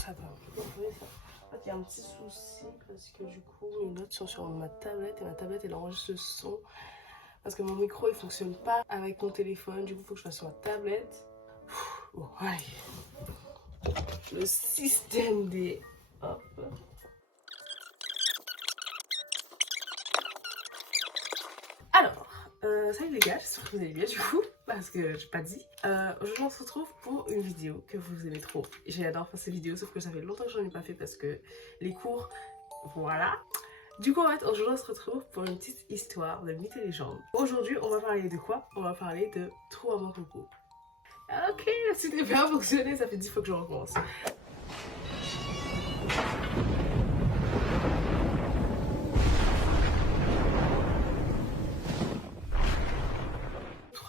ça va. En fait, il y a un petit souci parce que du coup, mes notes sont sur ma tablette et ma tablette elle enregistre le son. Parce que mon micro il fonctionne pas avec mon téléphone, du coup, il faut que je fasse sur ma tablette. Bon, allez. Le système des. Hop. Alors, salut les gars, j'espère que vous allez bien du coup, parce que j'ai pas dit. Aujourd'hui on se retrouve pour une vidéo que vous aimez trop. J'adore faire ces vidéos, sauf que ça fait longtemps que j'en ai pas fait parce que les cours, voilà. Du coup en fait, aujourd'hui on se retrouve pour une petite histoire de mythes et légendes. Aujourd'hui on va parler de quoi? On va parler de Trou à mon coco. Ok, c'était bien fonctionné, ça fait 10 fois que je recommence.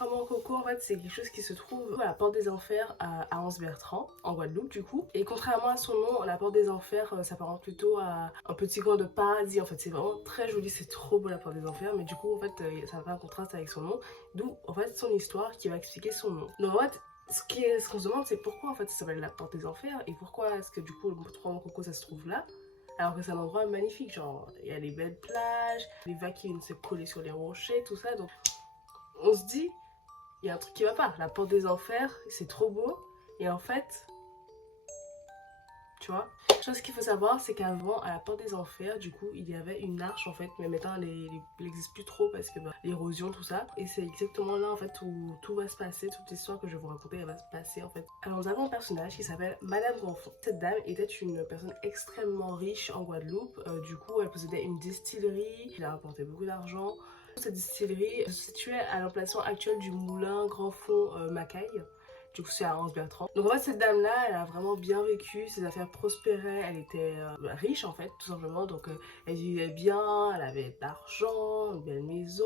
Mon coco en fait c'est quelque chose qui se trouve à la porte des enfers à Anse-Bertrand en Guadeloupe du coup, et contrairement à son nom, la porte des enfers s'apparente plutôt à un petit coin de paradis. En fait c'est vraiment très joli, c'est trop beau la porte des enfers, mais du coup en fait ça n'a pas un contraste avec son nom, d'où en fait son histoire qui va expliquer son nom. Donc en fait ce qu'on se demande c'est pourquoi en fait ça s'appelle la porte des enfers et pourquoi est-ce que du coup le Trou à mon coco ça se trouve là alors que c'est un endroit magnifique, genre il y a les belles plages, les vagues qui viennent se coller sur les rochers, tout ça. Donc on se dit il y a un truc qui va pas. La porte des enfers, c'est trop beau. Et en fait, tu vois, chose qu'il faut savoir, c'est qu'avant, à la porte des enfers, du coup, il y avait une arche en fait. Mais maintenant, elle n'existe plus trop parce que l'érosion, tout ça. Et c'est exactement là en fait où tout va se passer. Toute l'histoire que je vais vous raconter, elle va se passer en fait. Alors, nous avons un personnage qui s'appelle Madame Grandfond. Cette dame était une personne extrêmement riche en Guadeloupe. Du coup, elle possédait une distillerie. Elle a rapporté beaucoup d'argent. Cette distillerie se situait à l'emplacement actuel du moulin Grandfond Macaille. Du coup, c'est à Anse-Bertrand. Donc, en fait, cette dame-là, elle a vraiment bien vécu. Ses affaires prospéraient. Elle était riche, en fait, tout simplement. Donc, elle vivait bien. Elle avait de l'argent, une belle maison,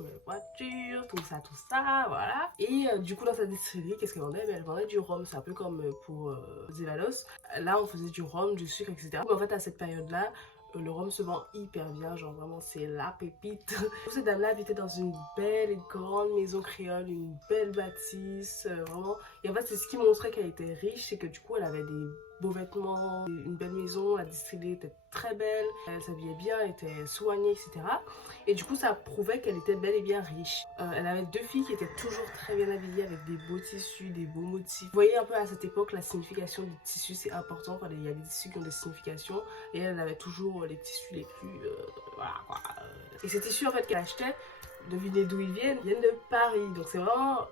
une belle voiture, tout ça, voilà. Et du coup, dans sa distillerie, qu'est-ce qu'elle vendait? Elle vendait du rhum. C'est un peu comme pour Zevalos. Là, on faisait du rhum, du sucre, etc. Mais en fait, à cette période-là, le rhum se vend hyper bien, genre vraiment c'est la pépite. Cette dame là habitait dans une belle et grande maison créole, une belle bâtisse, vraiment. Et en fait c'est ce qui montrait qu'elle était riche, c'est que du coup elle avait des beaux vêtements, une belle maison, la distillerie était très belle, elle s'habillait bien, elle était soignée, etc. Et du coup ça prouvait qu'elle était bel et bien riche. Elle avait deux filles qui étaient toujours très bien habillées avec des beaux tissus, des beaux motifs. Vous voyez un peu à cette époque la signification des tissus, c'est important. Enfin, il y a des tissus qui ont des significations et elle avait toujours les tissus les plus voilà quoi. Et ces tissus en fait qu'elle achetait, devinez d'où ils viennent de Paris. Donc c'est vraiment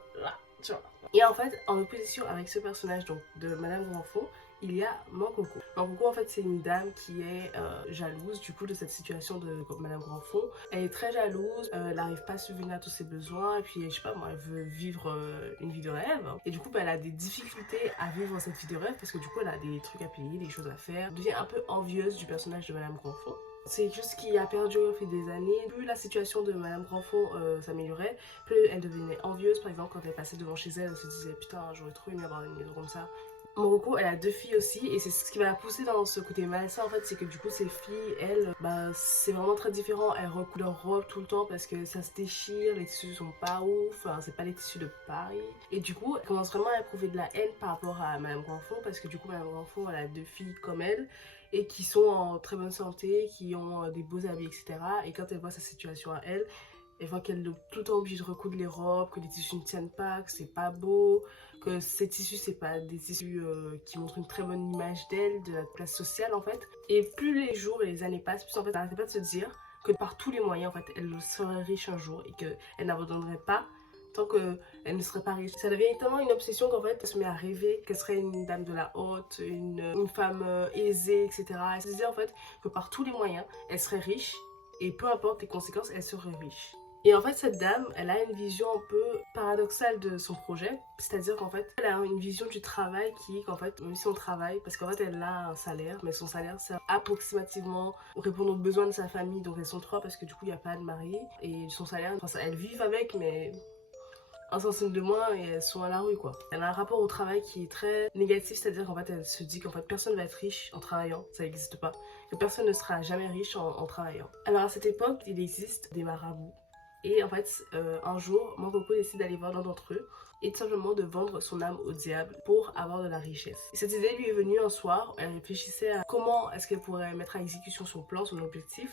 tu vois. Et en fait en opposition avec ce personnage donc de Madame Grandfond, il y a Mancoco. Mancoco en fait c'est une dame qui est jalouse du coup de cette situation de Madame Grandfond. Elle est très jalouse, elle n'arrive pas à subvenir à tous ses besoins et puis je sais pas moi elle veut vivre une vie de rêve. Et du coup elle a des difficultés à vivre cette vie de rêve parce que du coup elle a des trucs à payer, des choses à faire. Elle devient un peu envieuse du personnage de Madame Grandfond. C'est quelque chose qui a perduré au fil des années. Plus la situation de Madame Grandfond s'améliorait, plus elle devenait envieuse. Par exemple, quand elle passait devant chez elle, elle se disait putain, j'aurais trop aimé avoir une maison comme ça. Morocco, elle a deux filles aussi, et c'est ce qui va la pousser dans ce côté malsain en fait, c'est que du coup ces filles, elles, c'est vraiment très différent. Elles recoulent leur robe tout le temps parce que ça se déchire, les tissus sont pas ouf, enfin, c'est pas les tissus de Paris. Et du coup, elle commence vraiment à éprouver de la haine par rapport à Madame Grandfond parce que du coup Madame Grandfond, elle a deux filles comme elle et qui sont en très bonne santé, qui ont des beaux habits, etc. Et quand elle voit sa situation à elle, elle voit qu'elle est tout le temps obligée de recoudre les robes, que les tissus ne tiennent pas, que c'est pas beau, que ces tissus, c'est pas des tissus qui montrent une très bonne image d'elle, de la classe sociale en fait. Et plus les jours et les années passent, plus en fait, elle n'arrêtait pas de se dire que par tous les moyens, en fait, elle serait riche un jour et qu'elle n'abandonnerait pas tant qu'elle ne serait pas riche. Ça devient tellement une obsession qu'en fait, elle se met à rêver qu'elle serait une dame de la haute, une femme aisée, etc. Elle se disait en fait que par tous les moyens, elle serait riche et peu importe les conséquences, elle serait riche. Et en fait, cette dame, elle a une vision un peu paradoxale de son projet. C'est-à-dire qu'en fait, elle a une vision du travail qui est qu'en fait, même si on travaille, parce qu'en fait, elle a un salaire, mais son salaire sert approximativement à répondre aux besoins de sa famille. Donc elles sont trois parce que du coup, il n'y a pas de mari. Et son salaire, enfin, elles vivent avec, mais un centime de moins et elles sont à la rue quoi. Elle a un rapport au travail qui est très négatif, c'est-à-dire qu'en fait elle se dit qu'en fait personne ne va être riche en travaillant, ça n'existe pas, que personne ne sera jamais riche en travaillant. Alors à cette époque, il existe des marabouts. Et en fait, un jour, Mancoco décide d'aller voir l'un d'entre eux. et tout simplement de vendre son âme au diable pour avoir de la richesse. Et cette idée lui est venue un soir, elle réfléchissait à comment est-ce qu'elle pourrait mettre à exécution son plan, son objectif.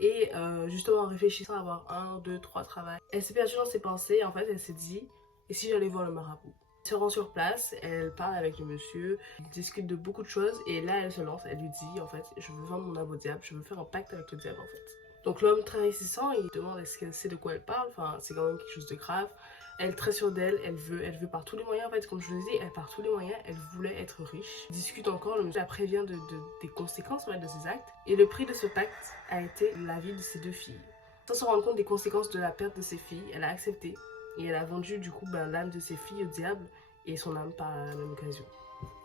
Et justement en réfléchissant à avoir 1, 2, 3 travails, elle s'est perdue dans ses pensées et en fait elle s'est dit, et si j'allais voir le marabout? Elle se rend sur place, elle parle avec le monsieur, ils discutent de beaucoup de choses et là elle se lance, elle lui dit en fait je veux vendre mon âme au diable, je veux faire un pacte avec le diable en fait. Donc l'homme très réticent, il demande est-ce qu'elle sait de quoi elle parle, enfin c'est quand même quelque chose de grave. Elle est très sûre d'elle, elle veut par tous les moyens en fait, comme je vous l'ai dit, elle par tous les moyens, elle voulait être riche. Ils discutent encore, le monsieur la prévient des conséquences en fait, de ses actes. Et le prix de ce pacte a été la vie de ses 2 filles. Sans se rendre compte des conséquences de la perte de ses filles, elle a accepté et elle a vendu du coup l'âme de ses filles au diable et son âme par la même occasion.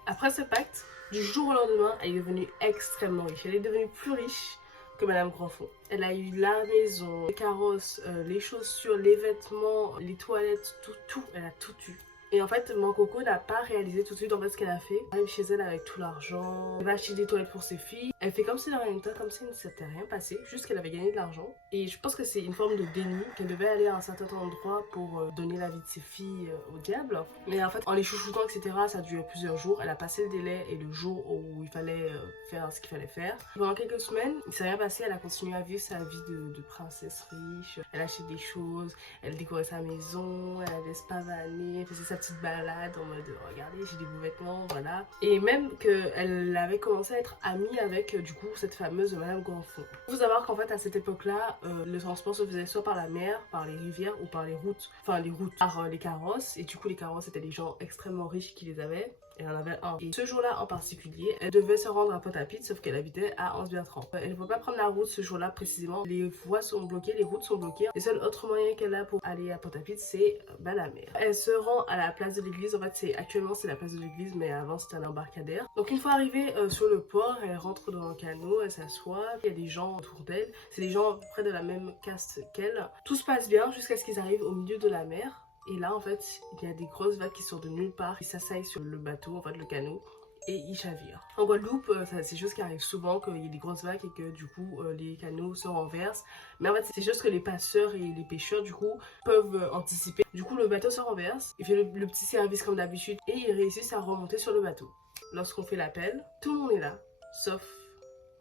Après ce pacte, du jour au lendemain, elle est devenue extrêmement riche. Elle est devenue plus riche que Madame Grandfond. Elle a eu la maison, les carrosses, les chaussures, les vêtements, les toilettes, tout, elle a tout eu. Et en fait, Mankoko n'a pas réalisé tout de suite en fait ce qu'elle a fait. Elle arrive chez elle avec tout l'argent, elle va acheter des toilettes pour ses filles. Elle fait comme si de rien n'était, comme si ne s'était rien passé, juste qu'elle avait gagné de l'argent. Et je pense que c'est une forme de déni, qu'elle devait aller à un certain endroit pour donner la vie de ses filles au diable. Mais en fait, en les chouchoutant, etc., ça a duré plusieurs jours. Elle a passé le délai et le jour où il fallait faire ce qu'il fallait faire. Pendant quelques semaines, il s'est rien passé, elle a continué à vivre sa vie de princesse riche. Elle achetait des choses, elle décorait sa maison, elle allait se pavaner, elle faisait sa petite balade en mode regardez j'ai des beaux vêtements, voilà. Et même qu'elle avait commencé à être amie avec du coup cette fameuse Madame Grandfond. Il faut savoir qu'en fait à cette époque là le transport se faisait soit par la mer, par les rivières ou par les routes, enfin les routes par les carrosses, et du coup les carrosses c'était les gens extrêmement riches qui les avaient. Elle en avait un. Et ce jour-là en particulier, elle devait se rendre à Pointe-à-Pitre, sauf qu'elle habitait à Anse-Bertrand. Elle ne peut pas prendre la route ce jour-là précisément. Les voies sont bloquées, les routes sont bloquées. Le seul autre moyen qu'elle a pour aller à Pointe-à-Pitre, c'est la mer. Elle se rend à la place de l'église. En fait, actuellement c'est la place de l'église, mais avant c'était un embarcadère. Donc une fois arrivée sur le port, elle rentre dans un canot, elle s'assoit. Il y a des gens autour d'elle. C'est des gens à peu près de la même caste qu'elle. Tout se passe bien jusqu'à ce qu'ils arrivent au milieu de la mer. Et là, en fait, il y a des grosses vagues qui sortent de nulle part, qui s'assaillent sur le bateau, en fait, le canot, et ils chavirent. En Guadeloupe, c'est des choses qui arrivent souvent, qu'il y ait des grosses vagues et que du coup, les canots se renversent. Mais en fait, c'est des choses que les passeurs et les pêcheurs, du coup, peuvent anticiper. Du coup, le bateau se renverse, il fait le petit service comme d'habitude, et ils réussissent à remonter sur le bateau. Lorsqu'on fait l'appel, tout le monde est là, sauf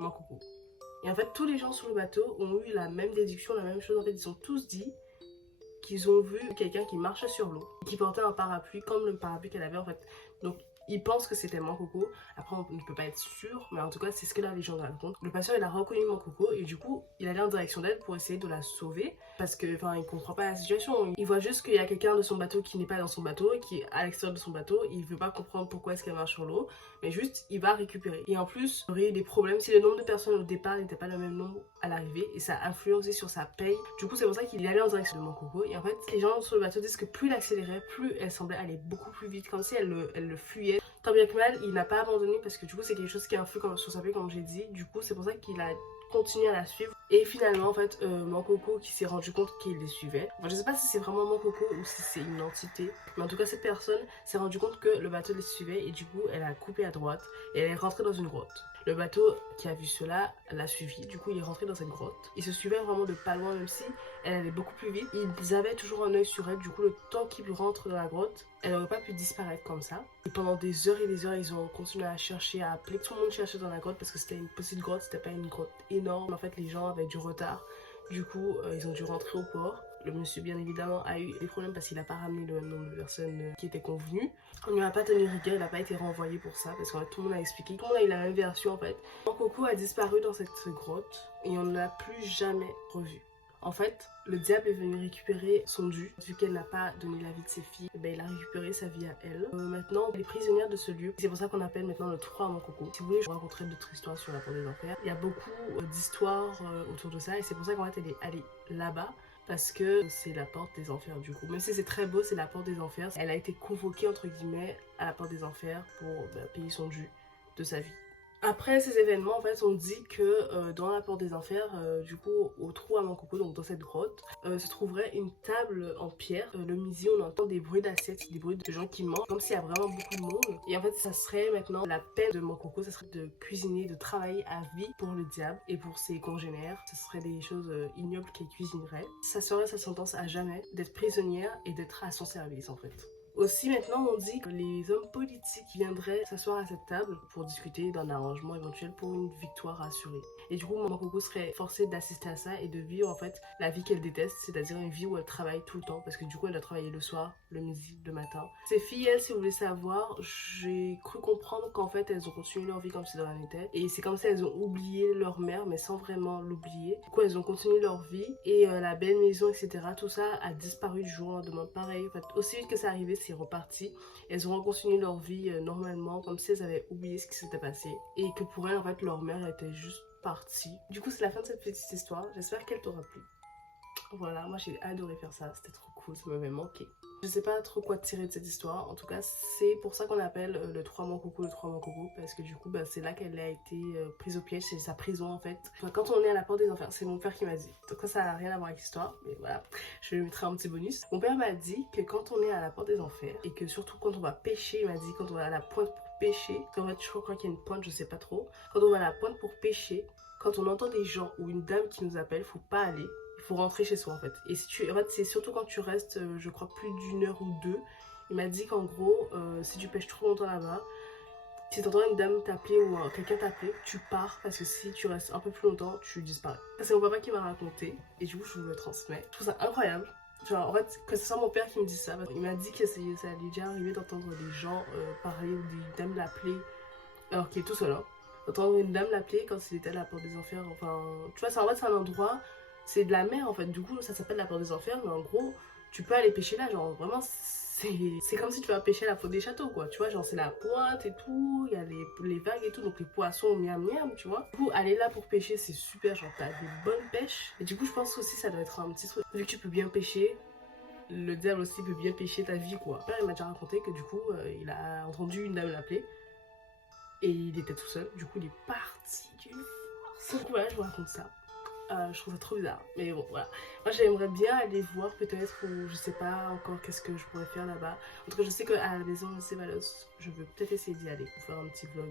Mankoko. Et en fait, tous les gens sur le bateau ont eu la même déduction, la même chose. En fait, ils ont tous dit qu'ils ont vu quelqu'un qui marchait sur l'eau, qui portait un parapluie comme le parapluie qu'elle avait en fait. Donc ils pensent que c'était Mankoko. Après on ne peut pas être sûr, mais en tout cas c'est ce que la légende raconte. Le pasteur il a reconnu Mankoko et du coup il allait en direction d'elle pour essayer de la sauver parce que enfin il comprend pas la situation. Il voit juste qu'il y a quelqu'un de son bateau qui n'est pas dans son bateau, qui est à l'extérieur de son bateau. Il veut pas comprendre pourquoi est-ce qu'elle marche sur l'eau, mais juste il va récupérer. Et en plus il y aurait eu des problèmes si le nombre de personnes au départ n'était pas le même nombre à l'arrivée et ça a influencé sur sa paye. Du coup c'est pour ça qu'il est allé en direction de Mankoko. Et en fait les gens sur le bateau disent que plus il accélérait, plus elle semblait aller beaucoup plus vite, comme si elle le fuyait. Tant bien que mal, il n'a pas abandonné parce que du coup c'est quelque chose qui influe sur sa paye comme j'ai dit. Du coup c'est pour ça qu'il a continué à la suivre. Et finalement en fait Mankoko qui s'est rendu compte qu'il les suivait. Enfin, je sais pas si c'est vraiment Mankoko ou si c'est une entité. Mais en tout cas cette personne s'est rendu compte que le bateau les suivait et du coup elle a coupé à droite et elle est rentrée dans une grotte. Le bateau qui a vu cela l'a suivi, du coup il est rentré dans cette grotte. Ils se suivaient vraiment de pas loin même si elle allait beaucoup plus vite. Ils avaient toujours un œil sur elle, du coup le temps qu'ils rentrent dans la grotte, elle n'aurait pas pu disparaître comme ça. Et pendant des heures et des heures, ils ont continué à chercher, à appeler. Tout le monde cherchait dans la grotte parce que c'était une petite grotte, c'était pas une grotte énorme. En fait les gens avaient du retard, du coup ils ont dû rentrer au port. Le monsieur bien évidemment a eu des problèmes parce qu'il n'a pas ramené le nombre de personnes qui étaient convenues. On ne lui a pas tenu rigueur, il n'a pas été renvoyé pour ça parce que tout le monde a expliqué, tout le monde a eu la même version en fait. Mankoko a disparu dans cette grotte et on ne l'a plus jamais revu. En fait, le diable est venu récupérer son dû, vu qu'elle n'a pas donné la vie de ses filles, il a récupéré sa vie à elle. Maintenant, elle est prisonnière de ce lieu, c'est pour ça qu'on appelle maintenant le trou à Mankoko. Si vous voulez, je vous raconterai d'autres histoires sur la porte des enfers. Il y a beaucoup d'histoires autour de ça et c'est pour ça qu'en fait elle est allée là-bas. Parce que c'est la porte des enfers du coup. Même si c'est très beau, c'est la porte des enfers. Elle a été convoquée entre guillemets à la porte des enfers pour payer son dû de sa vie. Après ces événements, en fait, on dit que dans la porte des enfers, du coup, au trou à Mankoko, donc dans cette grotte, se trouverait une table en pierre. Le midi, on entend des bruits d'assiettes, des bruits de gens qui mangent, comme s'il y a vraiment beaucoup de monde. Et en fait, ça serait maintenant la peine de Mankoko, ça serait de cuisiner, de travailler à vie pour le diable et pour ses congénères. Ce serait des choses ignobles qu'elle cuisinerait. Ça serait sa sentence à jamais d'être prisonnière et d'être à son service, en fait. Aussi, maintenant, on dit que les hommes politiques viendraient s'asseoir à cette table pour discuter d'un arrangement éventuel pour une victoire assurée. Et du coup, maman Coco serait forcée d'assister à ça et de vivre en fait la vie qu'elle déteste, c'est-à-dire une vie où elle travaille tout le temps, parce que du coup, elle doit travailler le soir, le midi, le matin. Ces filles, elles, si vous voulez savoir, j'ai cru comprendre qu'en fait, elles ont continué leur vie comme si de rien n'était. Et c'est comme si elles ont oublié leur mère, mais sans vraiment l'oublier. Du coup, elles ont continué leur vie et la belle maison, etc. Tout ça a disparu du jour au lendemain. Pareil, en fait, aussi vite que ça arrivait, c'est reparti. Elles ont continué leur vie normalement, comme si elles avaient oublié ce qui s'était passé. Et que pour elles, en fait, leur mère était juste partie. Du coup, c'est la fin de cette petite histoire. J'espère qu'elle t'aura plu. Voilà, moi j'ai adoré faire ça, c'était trop cool, ça m'avait manqué. Je sais pas trop quoi tirer de cette histoire, en tout cas c'est pour ça qu'on appelle le 3 mois coucou le 3 mois coucou, parce que du coup c'est là qu'elle a été prise au piège, c'est sa prison en fait. Enfin, quand on est à la porte des enfers, c'est mon père qui m'a dit, donc ça n'a rien à voir avec l'histoire, mais voilà, je lui mettrai un petit bonus. Mon père m'a dit que quand on est à la porte des enfers, et que surtout quand on va pêcher, il m'a dit quand on va à la pointe pour pêcher, en fait je crois qu'il y a une pointe, je sais pas trop, quand on va à la pointe pour pêcher, quand on entend des gens ou une dame qui nous appelle, faut pas aller. Il faut rentrer chez soi en fait. Et si tu, en fait, c'est surtout quand tu restes, je crois, plus d'une heure ou deux. Il m'a dit qu'en gros, si tu pêches trop longtemps là-bas, si t'entends une dame t'appeler ou quelqu'un t'appeler, tu pars parce que si tu restes un peu plus longtemps, tu disparais. C'est mon papa qui m'a raconté et du coup, je vous le transmets. Je trouve ça incroyable. Genre, en fait, que ce soit mon père qui me dit ça, il m'a dit que ça lui est déjà arrivé d'entendre des gens parler ou des dames l'appeler alors qu'il est tout seul. Hein. D'entendre une dame l'appeler quand il était à la porte des enfers. Enfin, tu vois, en fait, c'est un endroit. C'est de la mer en fait, du coup ça s'appelle la porte des enfers, mais en gros tu peux aller pêcher là, genre vraiment c'est comme si tu vas pêcher à la faute des châteaux quoi, tu vois, genre c'est la pointe et tout, il y a les vagues et tout, donc les poissons miam miam, tu vois. Du coup aller là pour pêcher c'est super, genre t'as des bonnes pêches, et du coup je pense aussi ça doit être un petit truc, vu que tu peux bien pêcher, le diable aussi peut bien pêcher ta vie quoi. Mon père il m'a déjà raconté que du coup il a entendu une dame l'appeler, et il était tout seul, du coup il est parti d'une force. Donc voilà, je vous raconte ça. Je trouve ça trop bizarre, mais bon voilà. Moi j'aimerais bien aller voir peut-être, ou je sais pas encore qu'est-ce que je pourrais faire là-bas. En tout cas je sais qu'à la maison de Ceballos, je veux peut-être essayer d'y aller pour faire un petit vlog,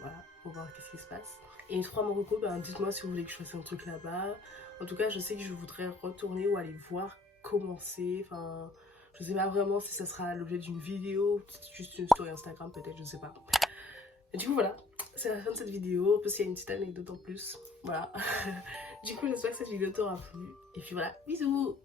voilà, pour voir qu'est-ce qui se passe. Et une fois à Morocco, ben, dites-moi si vous voulez que je fasse un truc là-bas. En tout cas je sais que je voudrais retourner ou aller voir comment c'est, enfin je sais pas vraiment si ça sera l'objet d'une vidéo, juste une story Instagram peut-être, je sais pas. Et du coup voilà, c'est la fin de cette vidéo. En plus il y a une petite anecdote en plus, voilà. Du coup j'espère que cette vidéo t'aura plu. Et puis voilà, bisous.